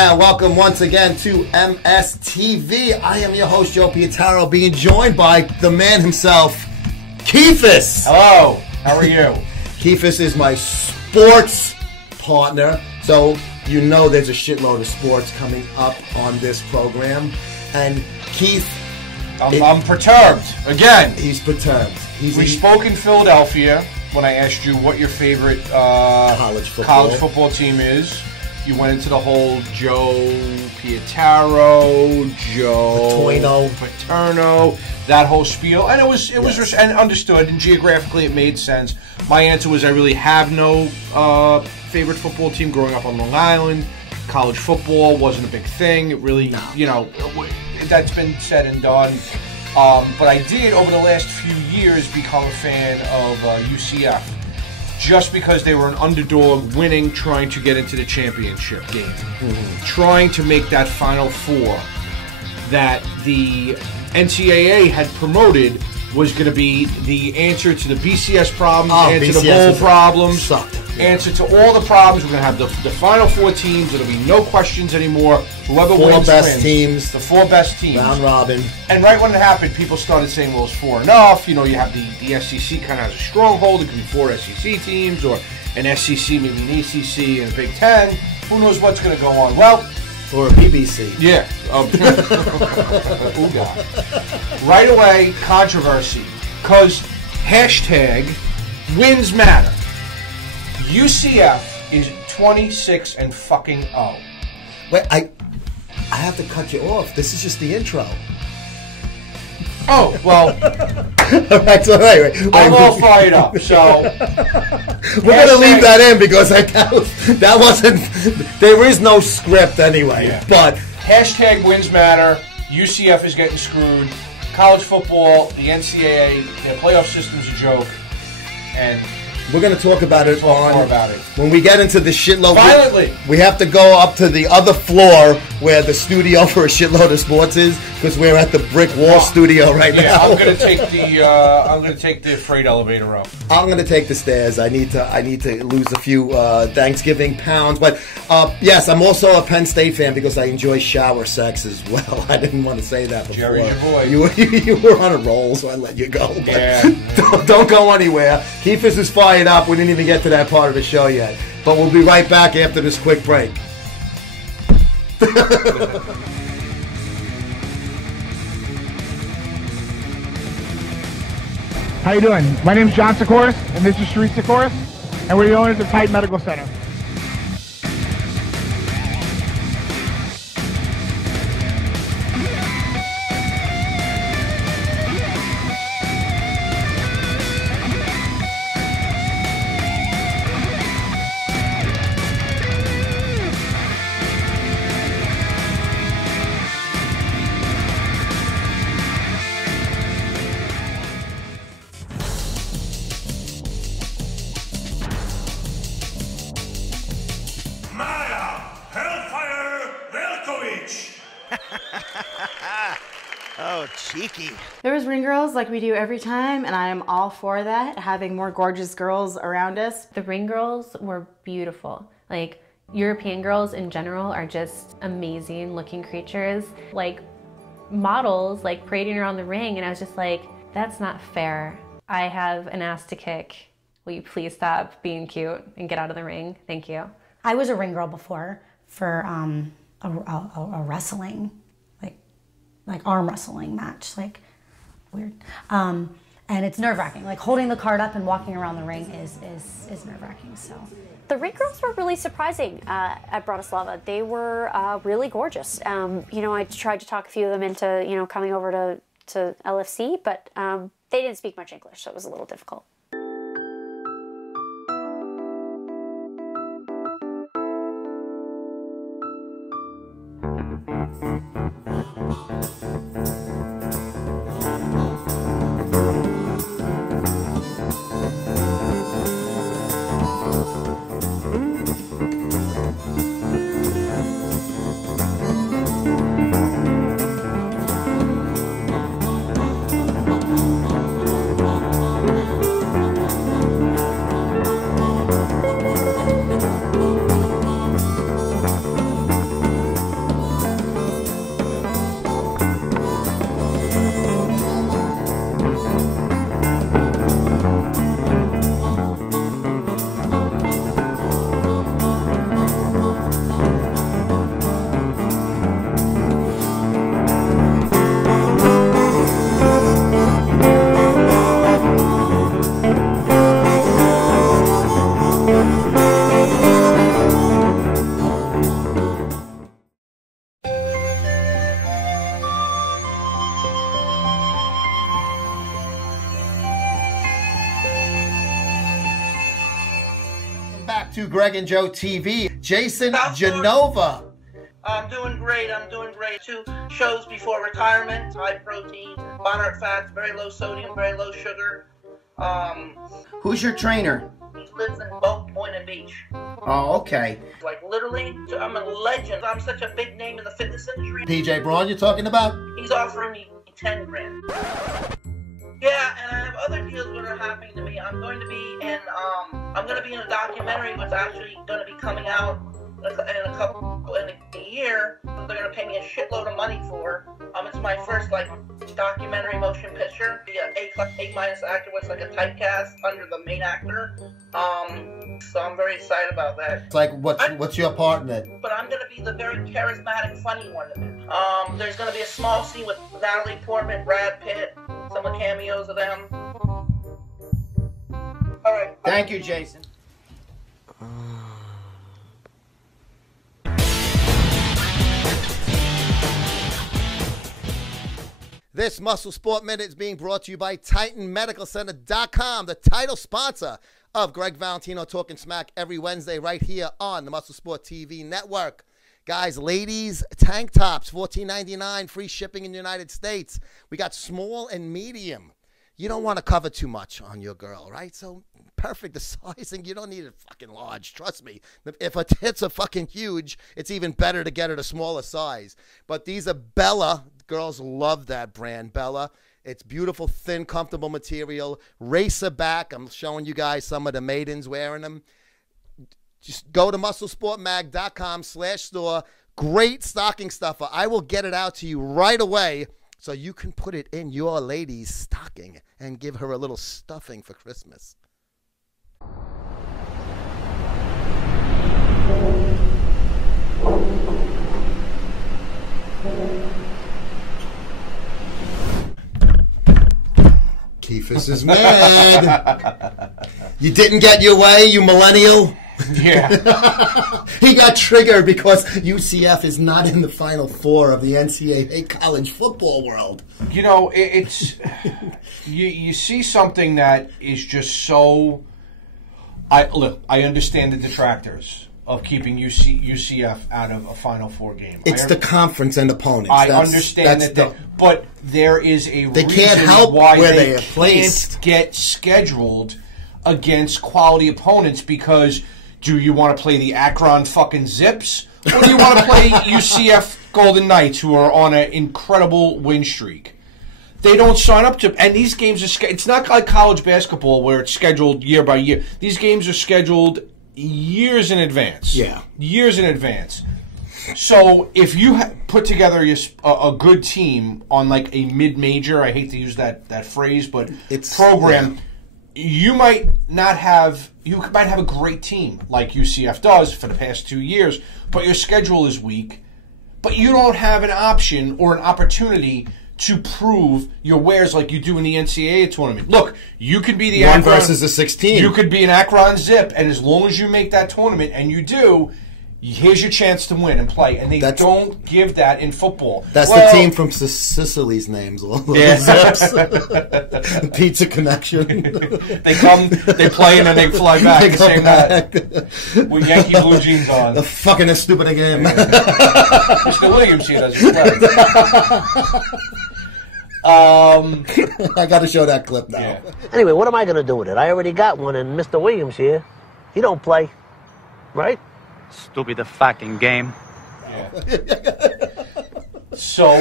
And welcome once again to MSTV. I am your host, Joe Pietaro, being joined by the man himself, Keefus. Hello, how are you? Keefus is my sports partner, so you know there's a shitload of sports coming up on this program. And Keith... I'm perturbed, again. He's perturbed. We spoke in Philadelphia when I asked you what your favorite college football team is. You went into the whole Joe Pietaro, Joe Paterno, that whole spiel, and it was and understood, and geographically it made sense. My answer was I really have no favorite football team growing up on Long Island. College football wasn't a big thing. It really, that's been said and done. But I did, over the last few years, become a fan of UCF. Just because they were an underdog winning, trying to get into the championship game. Trying to make that Final Four that the NCAA had promoted was going to be the answer to the BCS problems, answer to the bowl problems, answer to all the problems. We're going to have the Final Four teams. There'll be no questions anymore. Whoever wins, best teams. The four best teams. Round robin. And right when it happened, people started saying, well, it's 4 enough. You know, you have the SEC kind of has a stronghold. It could be 4 SEC teams, or an SEC, maybe an ACC, and a Big Ten. Who knows what's going to go on? Well... Or a BBC. Yeah. Right away, controversy. Because hashtag wins matter. UCF is 26-0. Wait, I have to cut you off. This is just the intro. Oh, well. All right, so wait. I'm all fired up, so. We're going to leave that in because that wasn't. There is no script anyway. Yeah. But. Hashtag wins matter. UCF is getting screwed. College football, the NCAA, their playoff system's a joke. And. We're going to talk about it more about it. When we get into the shitload. Violently. We have to go up to the other floor where the studio for a shitload of sports is, because we're at the brick wall studio right now. I'm going to take the freight elevator up. I'm going to take the stairs. I need to lose a few Thanksgiving pounds. But yes, I'm also a Penn State fan because I enjoy shower sex as well. I didn't want to say that before. Jerry's your boy. You were on a roll, so I let you go. But yeah. Don't go anywhere. Keefus is fired up. We didn't even get to that part of the show yet. But we'll be right back after this quick break. How you doing? My name is John Sikoris, and this is Sharice Sikoris, and we're the owners of Titan Medical Center. Oh, cheeky. There was ring girls like we do every time, and I am all for that, having more gorgeous girls around us. The ring girls were beautiful. Like, European girls in general are just amazing looking creatures. Like, models, like, parading around the ring, and I was just like, that's not fair. I have an ass to kick. Will you please stop being cute and get out of the ring? Thank you. I was a ring girl before for a wrestling, like arm wrestling match, like weird. And it's nerve-wracking. Like holding the card up and walking around the ring is nerve-wracking. So the ring girls were really surprising at Bratislava. They were really gorgeous. I tried to talk a few of them into coming over to LFC, but they didn't speak much English, so it was a little difficult. to Greg and Joe TV. Jason Genova. I'm doing great. 2 shows before retirement. High protein, moderate fats, very low sodium, very low sugar. Who's your trainer? He lives in Boat Point and Beach. Oh, okay. Like, literally, I'm a legend. I'm such a big name in the fitness industry. PJ Braun, you're talking about? He's offering me 10 grand. Yeah, and I have other deals that are happening to me. I'm going to be in a documentary that's actually going to be coming out in a year. They're going to pay me a shitload of money for. It's my first documentary motion picture. Be an A-minus actor with a typecast under the main actor. So I'm very excited about that. It's like, what's your part in it? But I'm going to be the very charismatic, funny one in it. There's going to be a small scene with Natalie Portman, Brad Pitt, some of the cameos of them. All right. Thank you, Jason. This MuscleSport Minute is being brought to you by TitanMedicalCenter.com, the title sponsor of Greg Valentino Talking Smack every Wednesday right here on the MuscleSport TV network. Guys, ladies, tank tops, $14.99, free shipping in the United States. We got small and medium. You don't want to cover too much on your girl, right? So perfect the sizing. You don't need it fucking large. Trust me. If her tits are fucking huge, it's even better to get her a smaller size. But these are Bella. Girls love that brand, Bella. It's beautiful, thin, comfortable material. Racer back. I'm showing you guys some of the maidens wearing them. Just go to MuscleSportMag.com/store. Great stocking stuffer. I will get it out to you right away so you can put it in your lady's stocking and give her a little stuffing for Christmas. Keefus is mad. You didn't get your way, you millennial. Yeah. He got triggered because UCF is not in the Final Four of the NCAA college football world. You know, it's you see something that is just so. I understand the detractors of keeping UCF out of a Final Four game. It's the conference and opponents. I understand that, but there is a they reason can't help why where they are placed. Can't get scheduled against quality opponents because. Do you want to play the Akron fucking Zips? Or do you want to play UCF Golden Knights, who are on an incredible win streak? They don't sign up to... And these games are... It's not like college basketball where it's scheduled year by year. These games are scheduled years in advance. Yeah. Years in advance. So if you put together a good team on like a mid-major, I hate to use that phrase, but it's program... Yeah. You might have a great team like UCF does for the past 2 years, but your schedule is weak. But you don't have an option or an opportunity to prove your wares like you do in the NCAA tournament. Look, you could be the one Akron, versus a 16. You could be an Akron Zip, and as long as you make that tournament, and you do, here's your chance to win and play. And they don't give that in football. That's the team from Sicily's names. All those Zips. The Pizza Connection. They come, they play, and then they fly back. They same back. With Yankee blue jeans on. The fucking stupid again. Mr. Williams here doesn't play. I got to show that clip now. Yeah. Anyway, what am I going to do with it? I already got one, and Mr. Williams here, he don't play, right? Stupid fucking game. Yeah. So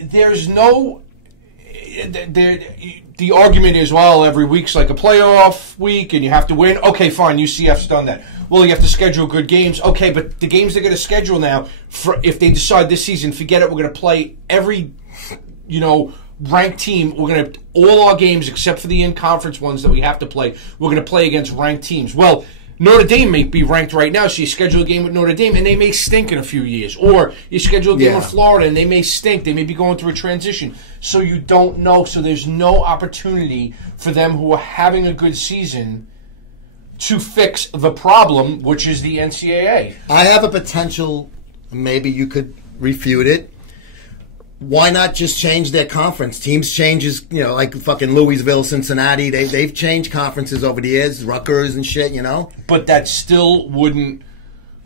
there's no. The argument is, well, every week's like a playoff week, and you have to win. Okay, fine. UCF's done that. Well, you have to schedule good games. Okay, but the games they're going to schedule now, if they decide this season, forget it. We're going to play every, ranked team. We're going to all our games except for the in-conference ones that we have to play. We're going to play against ranked teams. Well. Notre Dame may be ranked right now, so you schedule a game with Notre Dame, and they may stink in a few years. Or you schedule a game with Florida, and they may stink. They may be going through a transition. So you don't know. So there's no opportunity for them who are having a good season to fix the problem, which is the NCAA. I have a potential, maybe you could refute it. why not just change their conference? Teams changes, you know, like fucking Louisville, Cincinnati. They've changed conferences over the years, Rutgers and shit, you know. But that still wouldn't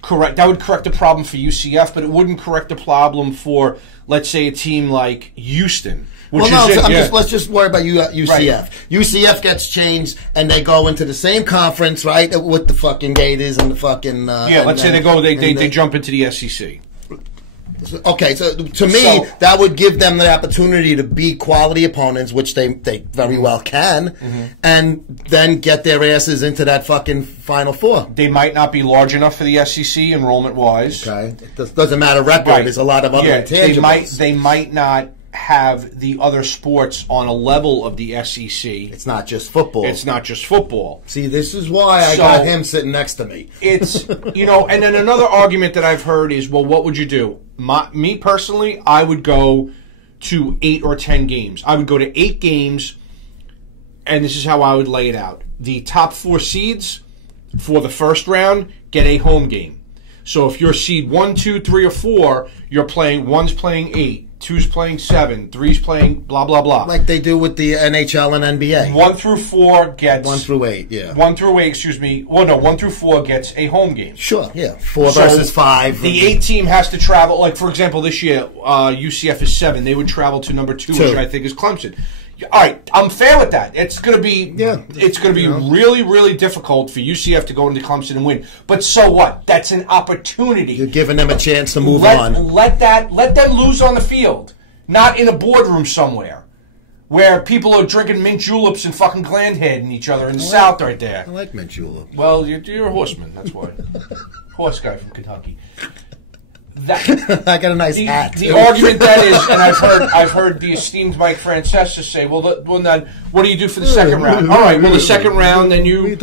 correct. That would correct the problem for UCF, but it wouldn't correct the problem for, let's say, a team like Houston. Which Let's just worry about UCF. Right. UCF gets changed, and they go into the same conference, right, with the fucking Gators and the fucking... let's say they jump into the SEC. Okay, so to me, that would give them the opportunity to beat quality opponents, which they very well can, and then get their asses into that fucking Final Four. They might not be large enough for the SEC enrollment-wise. Okay, it doesn't matter record. Right. There's a lot of other intangibles. They might not have the other sports on a level of the SEC. It's not just football. It's not just football. See, this is why I got him sitting next to me. It's, you know, and then another argument that I've heard is, well, what would you do? Me personally, I would go to 8 or 10 games. I would go to 8 games, and this is how I would lay it out. The top 4 seeds for the first round get a home game. So if you're seed 1, 2, 3, or 4, you're playing, 1's playing 8. 2's playing 7, 3's playing blah, blah, blah. Like they do with the NHL and NBA. 1 through 4 gets... 1 through 8, yeah. 1 through 8, excuse me. Well, no, 1 through 4 gets a home game. Sure, yeah. 4 versus 5. The 8 team has to travel. Like, for example, this year, UCF is 7. They would travel to number 2, which I think is Clemson. All right, I'm fair with that. It's going to be really, really difficult for UCF to go into Clemson and win. But so what? That's an opportunity. You're giving them a chance to move on. Let them lose on the field, not in a boardroom somewhere where people are drinking mint juleps and fucking gland-heading each other in the South right there. I like mint julep. Well, you're a horseman, that's why. Horse guy from Kentucky. I got a nice hat. The argument that is, and I've heard the esteemed Mike Francesa say, well, then what do you do for the second round? All right, well, the second round, then you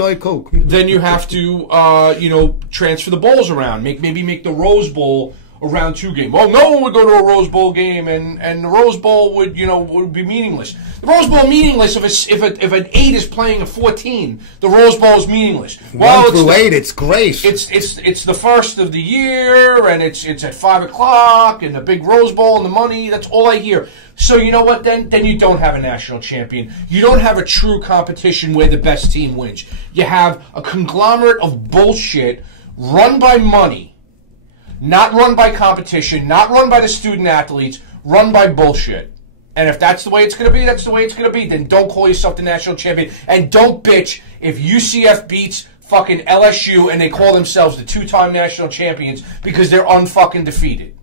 have to transfer the bowls around. Maybe make the Rose Bowl a round 2 game. Well, no one would go to a Rose Bowl game, and the Rose Bowl would be meaningless. The Rose Bowl meaningless if an 8 is playing a 14. The Rose Bowl is meaningless. 1 through 8, it's great. It's the first of the year, and it's at 5 o'clock, and the big Rose Bowl and the money. That's all I hear. So you know what? Then you don't have a national champion. You don't have a true competition where the best team wins. You have a conglomerate of bullshit run by money. Not run by competition, not run by the student athletes, run by bullshit. And if that's the way it's going to be, that's the way it's going to be. Then don't call yourself the national champion. And don't bitch if UCF beats fucking LSU and they call themselves the 2-time national champions because they're unfucking defeated.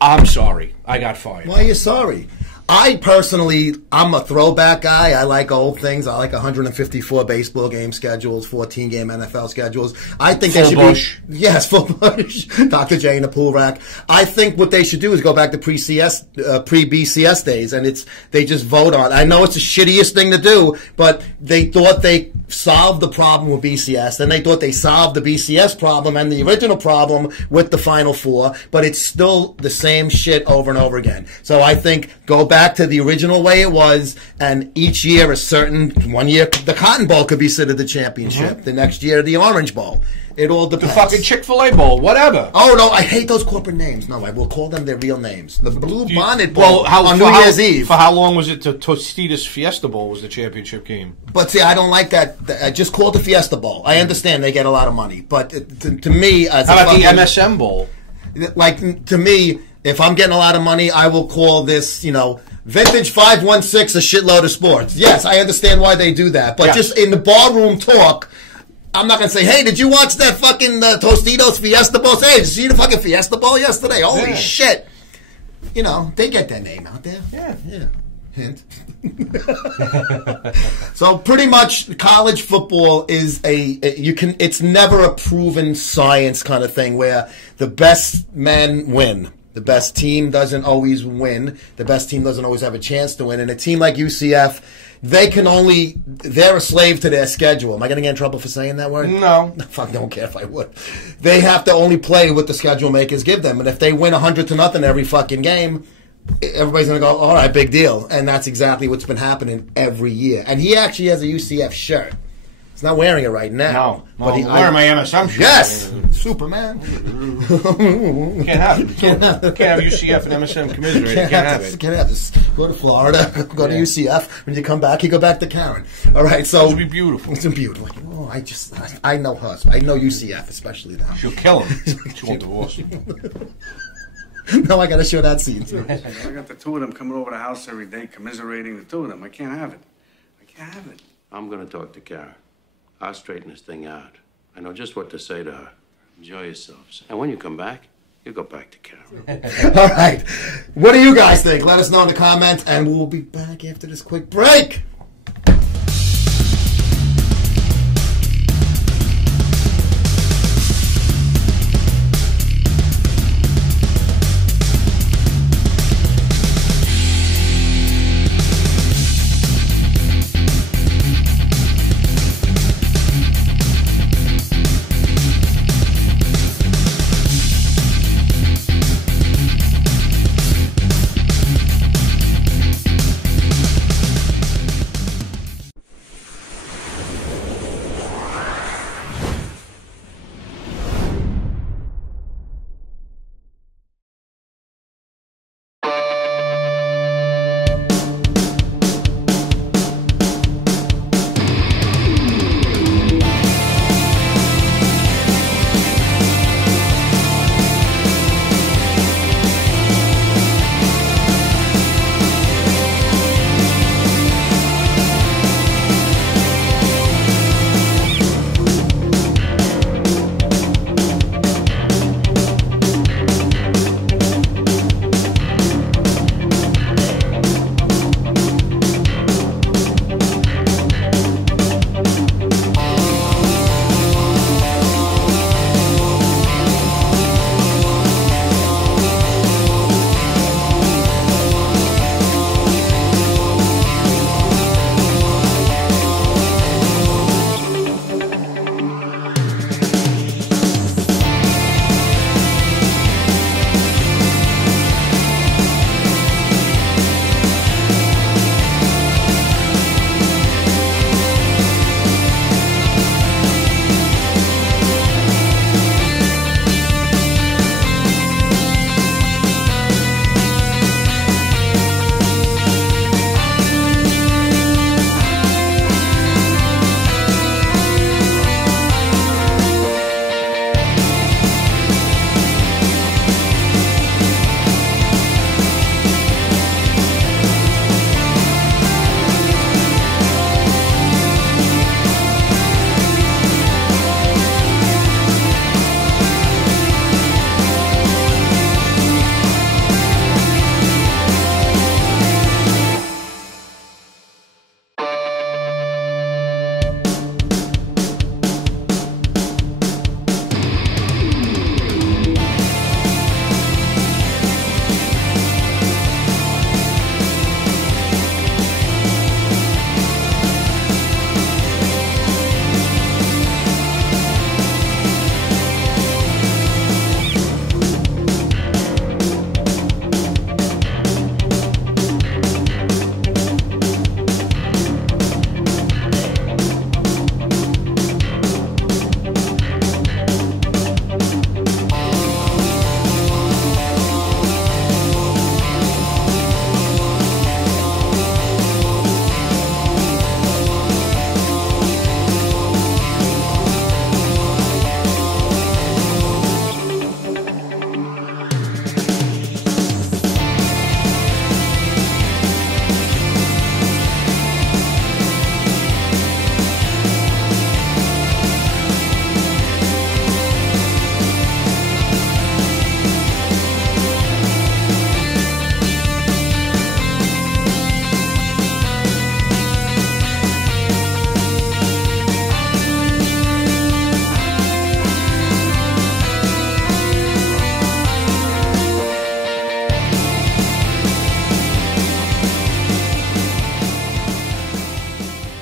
I'm sorry. I got fired. Why are you sorry? I personally, I'm a throwback guy. I like old things. I like 154 baseball game schedules, 14-game NFL schedules. I think they should be... Yes, full Bush. Dr. J in the pool rack. I think what they should do is go back to pre-BCS days, and they just vote on it. I know it's the shittiest thing to do, but they thought they solved the problem with BCS, then they thought they solved the BCS problem and the original problem with the Final Four, but it's still the same shit over and over again. So I think go back to the original way it was, and each year one year the Cotton Bowl could be considered the championship, the next year the Orange Bowl. It all depends. The fucking Chick-fil-A Bowl, whatever. Oh, no, I hate those corporate names. No, I will call them their real names. The Blue Bonnet Bowl on New Year's Eve. For how long was it to Tostitos Fiesta Bowl was the championship game? But see, I don't like that. I just call it the Fiesta Bowl. I understand they get a lot of money. But to me... How about the MSM Bowl? Like, to me, if I'm getting a lot of money, I will call this, Vintage 516 a shitload of sports. Yes, I understand why they do that. But just in the barroom talk... I'm not going to say, hey, did you watch that fucking Tostitos Fiesta Bowl? Hey, did you see the fucking Fiesta Bowl yesterday? Holy shit. They get their name out there. Yeah. Hint. So pretty much college football is it's never a proven science kind of thing where the best men win. The best team doesn't always win. The best team doesn't always have a chance to win. And a team like UCF... they're a slave to their schedule. Am I going to get in trouble for saying that word? No. Fuck, don't care if I would. They have to only play what the schedule makers give them. And if they win 100-0 every fucking game, everybody's going to go, all right, big deal. And that's exactly what's been happening every year. And he actually has a UCF shirt. He's not wearing it right now. No, but I'm wearing my MSM shirt. Yes, Superman. Can't have it. Can't have UCF and MSM commiserating. Can't have it. Can't have this. Go to Florida. Go to UCF. When you come back, you go back to Karen. All right, so it'll be beautiful. It's beautiful. Oh, I know her. I know UCF, especially now. She'll kill him. She won't divorce him. No, I got to show that scene too. I got the two of them coming over the house every day, commiserating the two of them. I can't have it. I can't have it. I'm going to talk to Karen. I'll straighten this thing out. I know just what to say to her. Enjoy yourselves. And when you come back, you go back to Karen. All right. What do you guys think? Let us know in the comments, and we'll be back after this quick break.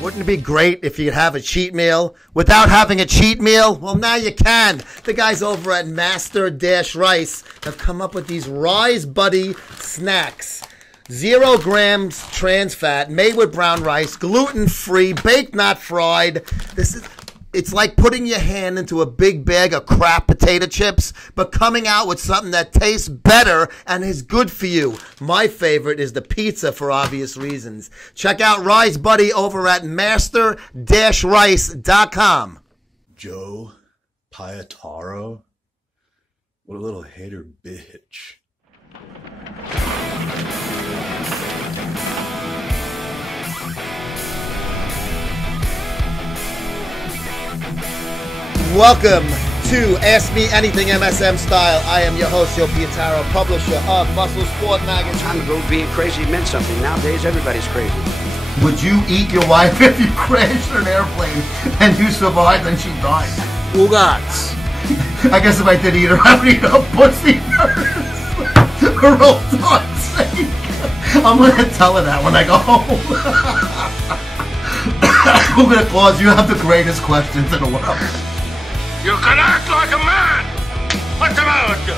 Wouldn't it be great if you could have a cheat meal without having a cheat meal? Well, now you can. The guys over at Master Dash Rice have come up with these Rise Buddy snacks. 0 grams trans fat, made with brown rice, gluten-free, baked not fried. It's like putting your hand into a big bag of crap potato chips, but coming out with something that tastes better and is good for you. My favorite is the pizza for obvious reasons. Check out Rise Buddy over at master-rice.com. Joe Piataro? What a little hater bitch. Welcome to Ask Me Anything MSM Style. I am your host, Joe Piataro, publisher of MuscleSport Magazine. Time ago, being crazy meant something. Nowadays, everybody's crazy. Would you eat your wife if you crashed an airplane and you survived and she died? Ugats. I guess if I did eat her, I would eat her pussy first. For old time's sake. I'm going to tell her that when I go home. We're going to close. You have the greatest questions in the world. You can act like a man! What's the matter with you?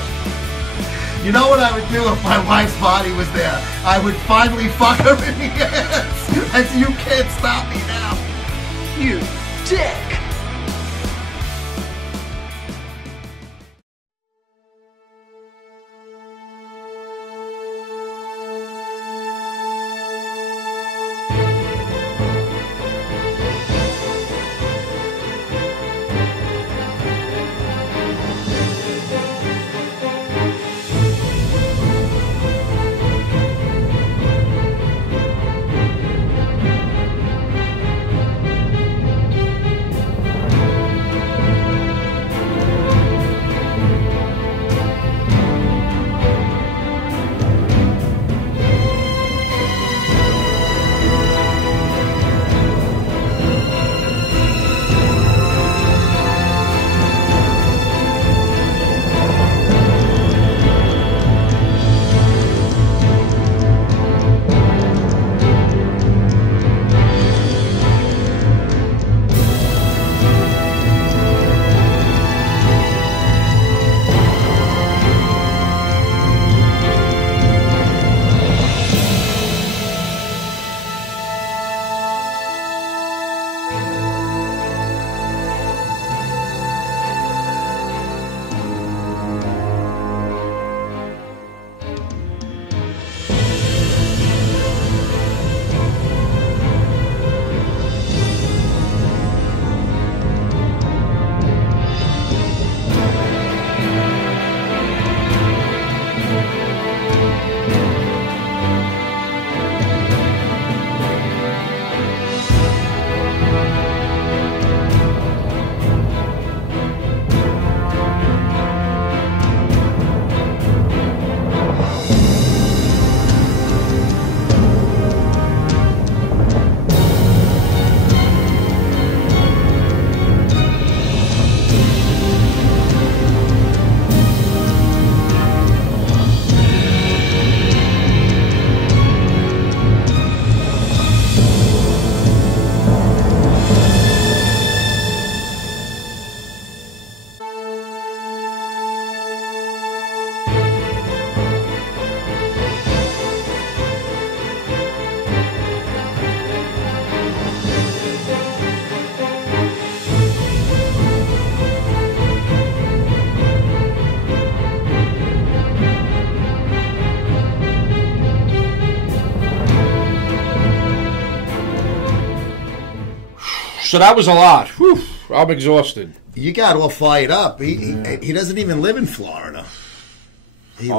You know what I would do if my wife's body was there? I would finally fuck her in the ass. And you can't stop me now. You dick. So that was a lot. Whew, I'm exhausted. You got all fired up. He doesn't even live in Florida. He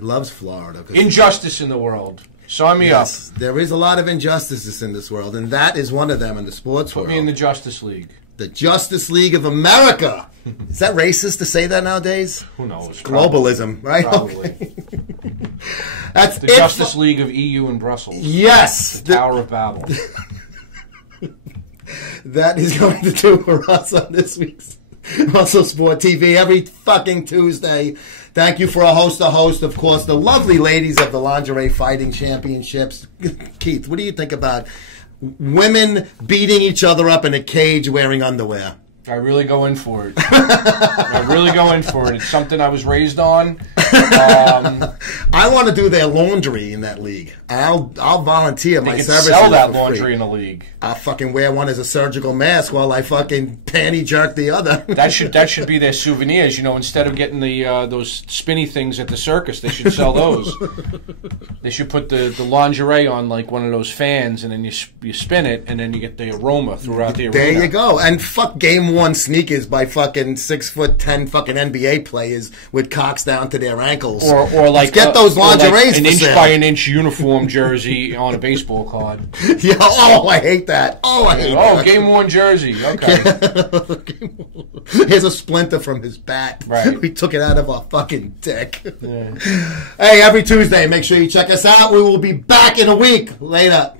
loves Florida. Injustice in the world. Sign me up. There is a lot of injustices in this world, and that is one of them in the sports world. Put me in the Justice League. The Justice League of America. Is that racist to say that nowadays? Who knows? Globalism, right? Probably. Okay. That's the Justice League of EU in Brussels. Yes. The Tower of Babel. That is going to do for us on this week's MuscleSport TV every fucking Tuesday. Thank you for a host, of course, the lovely ladies of the Lingerie Fighting Championships. Keith, what do you think about women beating each other up in a cage wearing underwear? I really go in for it. I really go in for it. It's something I was raised on. I want to do their laundry in that league. I'll volunteer my services. Sell that for laundry free. in the league. I'll fucking wear one as a surgical mask while I fucking panty jerk the other. That should be their souvenirs. You know, instead of getting the those spinny things at the circus, they should sell those. They should put the lingerie on like one of those fans, and then you spin it, and then you get the aroma throughout the arena. There you go. And fuck game one sneakers by fucking 6'10" fucking NBA players with cocks down to their ankles. Or like let's get those lingeries like an for inch sale. by an inch uniform jersey on a baseball card. Yeah. Oh, I hate that. Oh, I hate that. Oh, game worn jersey. Okay. Here's a splinter from his bat. Right. We took it out of our fucking dick. Yeah. Hey, every Tuesday, make sure you check us out. We will be back in a week. Later.